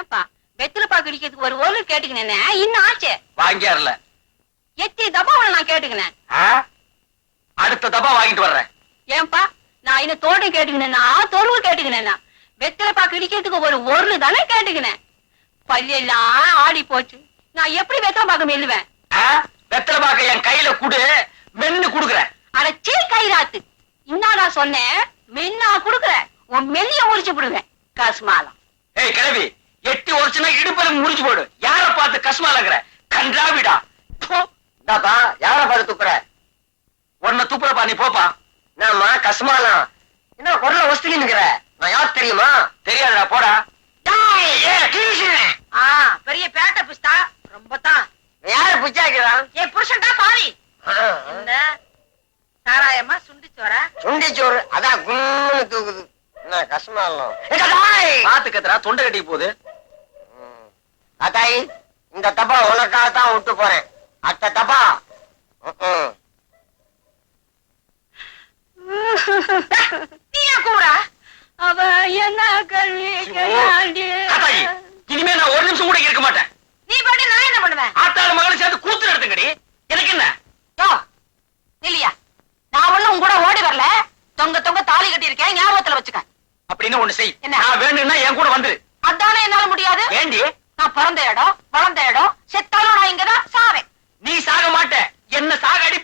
ஏன்பா வெத்தில பாக்கு இடிக்கிறதுக்கு ஒரு ஓலு கேட்டுக்கினேன் இன்னும் ஆச்சு வாங்கியாருல எத்தி தபாவளை நான் கேட்டுக்கினேன் அடுத்த தபா வாங்கிட்டு வர்றேன் ஏன்பா நான் இன்னும் தோட்டம் கேட்டுக்கினேன்னா தொருவு கேட்டுக்கினேன்னா வெத்தில பாக்கு இடிக்கிறதுக்கு ஒரு ஒருளு தானே கேட்டுக்கினேன் பல்லெல்லாம் ஆடி போச்சு நான் எப்படி வெத்தலை பாக்க மெல்லுவேன் வெத்தலை பாக்க என் கையில குடு மென்னு குடுக்குறேன் அடச்சே கைராத்து இன்னாடா சொன்னேன் மென்னா குடுக்குற உன் மெல்லிய முறிச்சு விடுவேன் கஸ்மாலம் ஏய் கிழவி எட்டி ஒருச்சுனா இடுப்பல முடிச்சு போடு யார பார்த்து கஸ்மாலங்கிற கன்றாவிடா தாத்தா யார பார்த்து துப்புற உன்னை துப்புறப்பா நீ போப்பா நாம கஸ்மாலம் என்ன குரல வசதிங்கிற நான் யார் தெரியுமா தெரியாதுடா போடா பெரிய பேட்டை புஸ்தா ரொம்ப தான் யார புச்சாக்கிறான் என் புருஷன் தான் பாவி என்ன சாராயமா சுண்டிச்சோறு அதான் கும்னு தூக்குது என்ன கஸ்மாலம் பாத்து கத்துறா தொண்டை கட்டி போகுது அதாய் இந்த தப்பா உனக்காக தான் விட்டு போறேன் அத்த தப்பா கூடா அவ என்ன கல்வி இனிமே நான் ஒரு நிமிஷம் கூட இருக்க மாட்டேன் நீ பாட்டு நான் என்ன பண்ணுவேன் ஆத்தாள் மகளை சேர்த்து கூத்து நடத்துங்கடி எனக்கு என்ன இல்லையா நான் ஒண்ணும் உங்க கூட ஓடி வரல தொங்க தொங்க தாலி கட்டி இருக்கேன் ஞாபகத்துல வச்சுக்க அப்படின்னு ஒண்ணு செய் என்ன நான் வேணும்னா என் கூட வந்துரு அதானே என்னால முடியாது ஏண்டி நான் பிறந்த இடம் வளர்ந்த இடம் செத்தாலும் நான் இங்கதான் சாவேன் நீ சாக மாட்ட என்ன சாக அடி